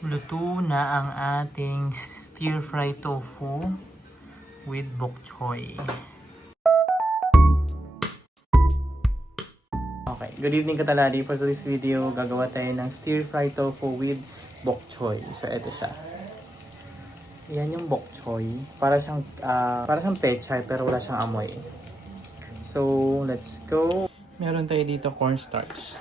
Luto na ang ating stir-fry tofu with bok choy. Okay, good evening katalali. For this video, gagawa tayo ng stir-fry tofu with bok choy. So, ito siya. Yan yung bok choy. Para siyang pechay pero wala siyang amoy. So, let's go. Meron tayo dito cornstarch.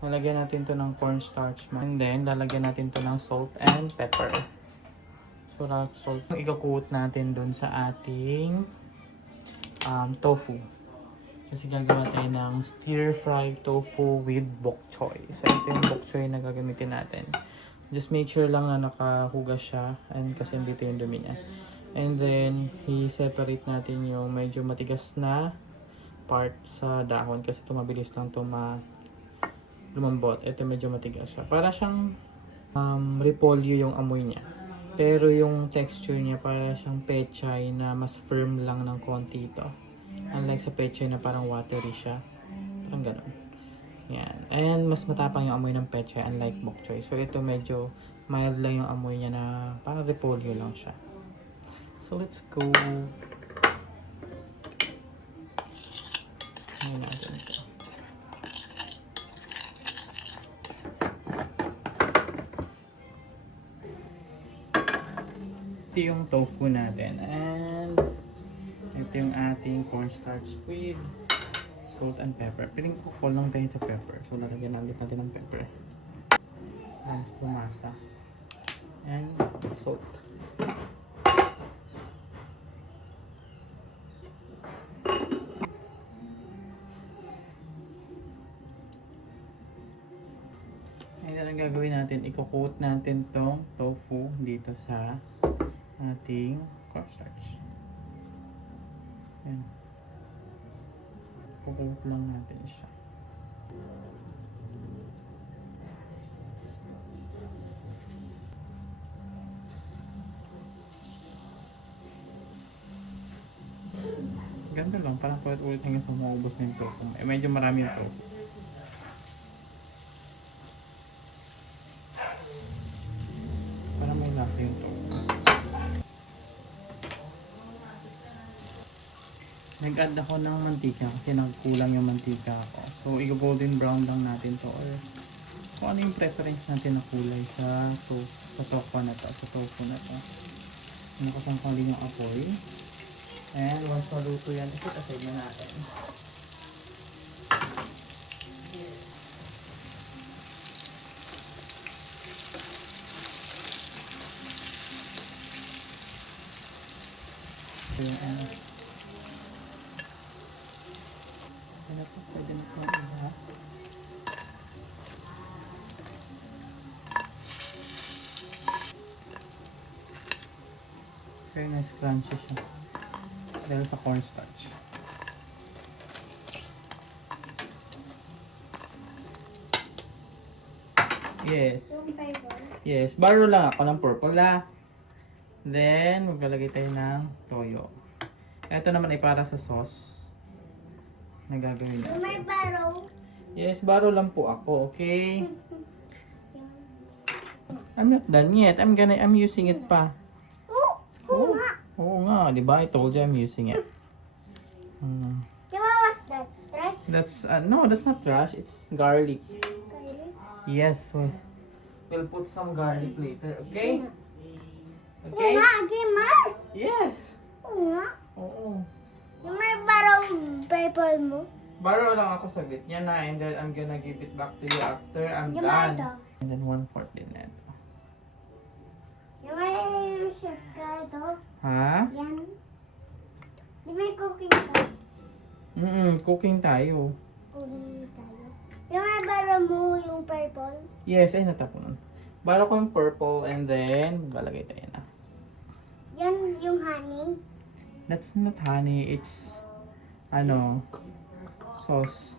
Lalagyan natin to ng cornstarch. And then, lalagyan natin to ng salt and pepper. So, salt. Ikukuot natin dun sa ating tofu. Kasi gagawa tayo ng stir-fried tofu with bok choy. So, ito yung bok choy na gagamitin natin. Just make sure lang na nakahugas siya. And kasi dito yung dumi niya. And then, i-separate natin yung medyo matigas na part sa dahon. Kasi ito mabilis lang ito lumambot. Ito medyo matigas siya. Para siyang repolyo yung amoy niya. Pero yung texture niya para siyang pechay na mas firm lang ng konti ito. Unlike sa pechay na parang watery siya. Parang ganun. Yan. And mas matapang yung amoy ng pechay unlike bok choy. So ito medyo mild lang yung amoy niya na parang repolyo lang siya. So let's go. Ngayon natin ito. Ito yung tofu natin and ito yung ating cornstarch with salt and pepper. Piling ko lang tayo sa pepper. So lalagyan natin ng pepper. Mas pumasa. And salt. Ngayon ang gagawin natin, i-coat natin tong tofu dito sa ating cornstarch. Ayan. Coat lang natin siya. Ganda lang, parang ulit hanggang sa maubos na yung tofu. Medyo marami yung tofu. Parang may lasa yung tofu. Nag-add ako ng mantika kasi nagkulang yung mantika ko. So, i-golden brown lang natin to or kung ano yung preference natin na kulay sa tofu na to. Sa tofu na to. Nakasangkalin yung apoy. And once maluto yan, aside na natin. So, pwede na po iba. Very nice crunchy siya. Dahil sa cornstarch. Yes. Yes. Baro lang ako ng purple la. Then, maglalagay tayo ng toyo. Ito naman ay para sa sauce. Nagagawin natin. May baro. Yes, baro lang po ako, okay? I'm not done yet. I'm using it pa. Oo nga. Oo nga, di ba? I told you I'm using it. What was that? Trash? That's no, that's not trash. It's garlic. Garlic? Yes, we'll put some garlic later, okay? Oo Okay? nga, Gimar. Yes. Oo nga. Oo. Yung may baro paper mo. Baro lang ako saglit niya na and then I'm gonna give it back to you after I'm Yung done. ito. And then 1/4 din na ito. Yung may chef ka ito. Ha? Yan. Yung may cooking ka. Cooking tayo. Cooking tayo. Yung may baro mo yung purple. Yes, ay natapunan. Baro ko yung purple and then maglalagay tayo na. Yan yung honey. That's not honey, it's sauce.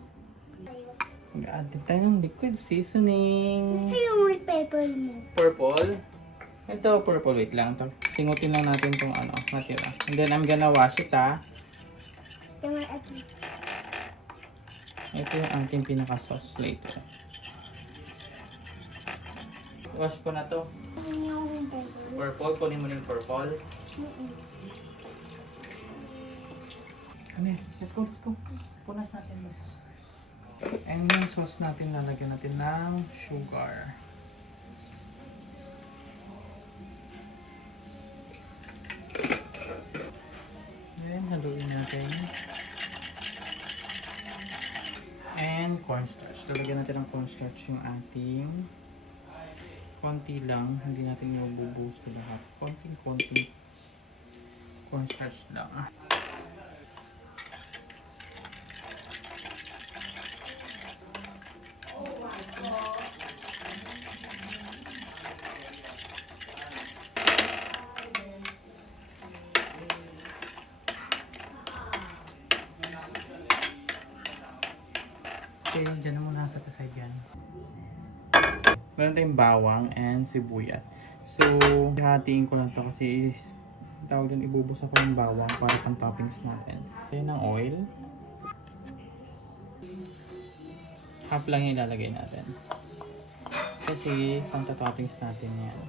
Mag-add din tayo ng liquid seasoning. Gusto yung may pepper mo. Purple. Ito, purple. Wait lang. Singutin lang natin itong natira. And then, I'm gonna wash it, ha. Yung may ito. Ito yung ating pinaka-sauce later. wash ko na to. Ano yung purple? Purple, kunin mo na yung purple. Ano yan? Let's go, let's go. Punas natin basta. And yung sauce natin, lalagyan natin ng sugar. Then, haluin natin. And cornstarch. Lalagyan natin ng cornstarch yung ating konti lang. Hindi natin yung bubuhos ko lahat. Konting-konting cornstarch lang. Okay, dyan na muna sa kaside yan. Meron tayong bawang and sibuyas. So, hatiin ko lang to kasi tawag dun, ibubos ako ng bawang para pang toppings natin. Ayan ng oil. Half lang yung ilalagay natin. Kasi pang toppings natin yan.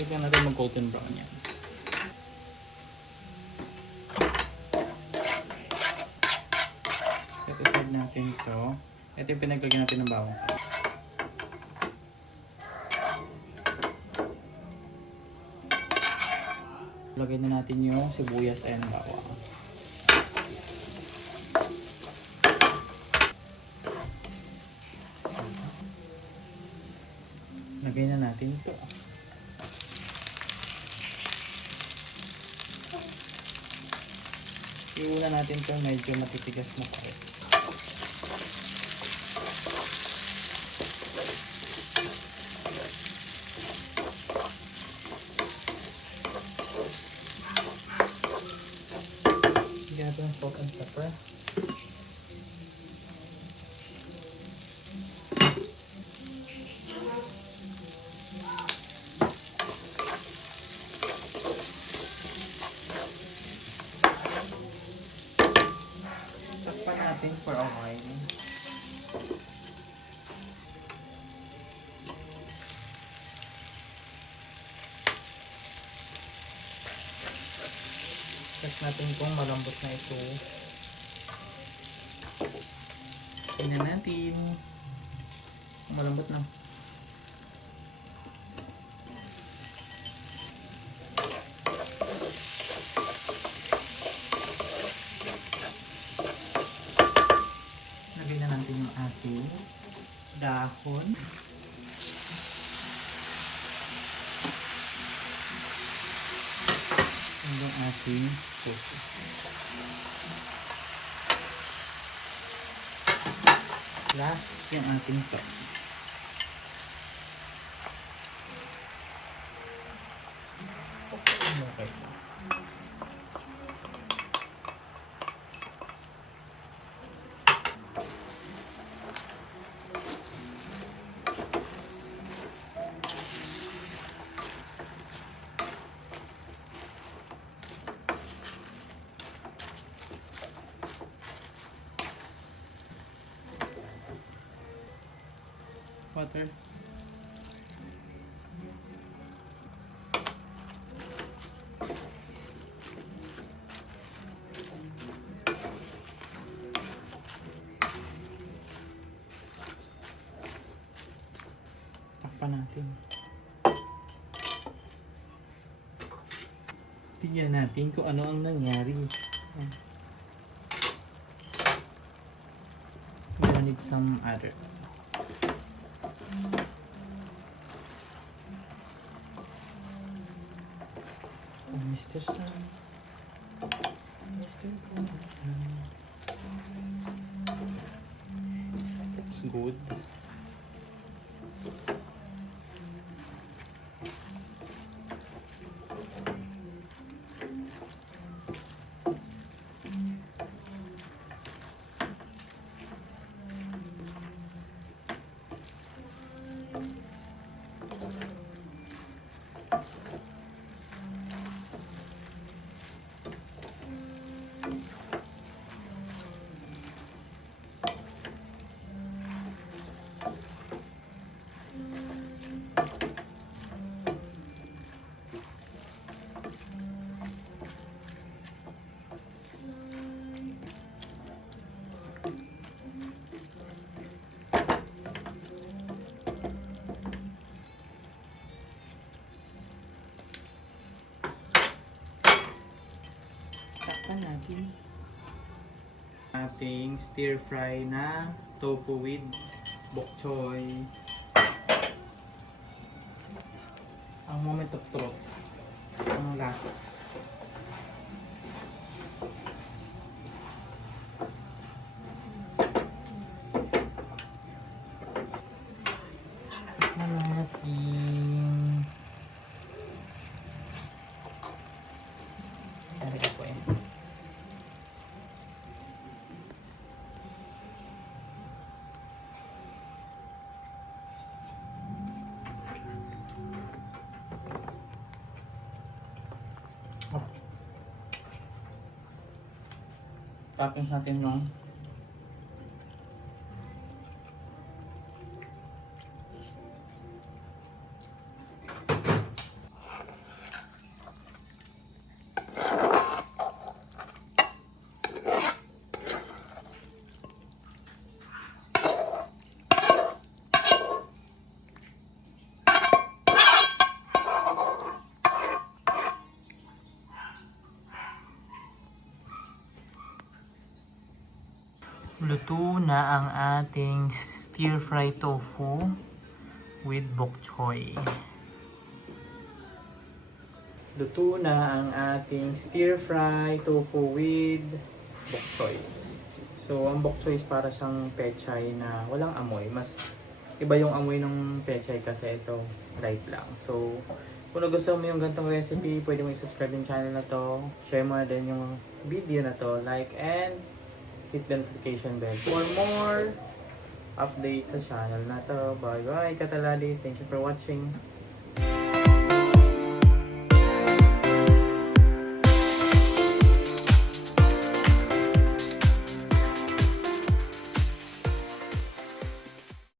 Bigyan natin mag-golden brown yan. Set aside natin ito. Ito yung pinaglagyan natin ng bawang. Lagay na natin yung sibuyas and bawang. Lagay na natin ito. Iuna natin ito medyo matitigas na palit. Lagyan natin ng salt and pepper. Takpan natin for a while. Check natin kung malambot na ito. Tingnan natin kung malambot na. Lagyan na natin yung ating dahon. And yung ating sauce. Last, yung ating sauce. Okay. Water. Takpan natin. Tingnan natin kung ano ang nangyari. We need some other. Oh, Mr. Sun. Mr. Sun. That's good. Buksan natin. Ating stir fry na tofu with bok choy. Ang moment of truth. Ang lasa. Tikman natin. Nalagay ko eh. Oh. Toppings natin yung luto na ang ating stir fry tofu with bok choy. Luto na ang ating stir fry tofu with bok choy. So, ang bok choy is para siyang pechay na walang amoy. Mas iba yung amoy ng pechay kasi ito light lang. So, kung nagustuhan mo yung ganitong recipe, pwede mo i-subscribe yung channel na to. Share mo na din yung video na to. Like and hit the notification bell for more updates sa channel na to. Bye bye Katalali. Thank you for watching.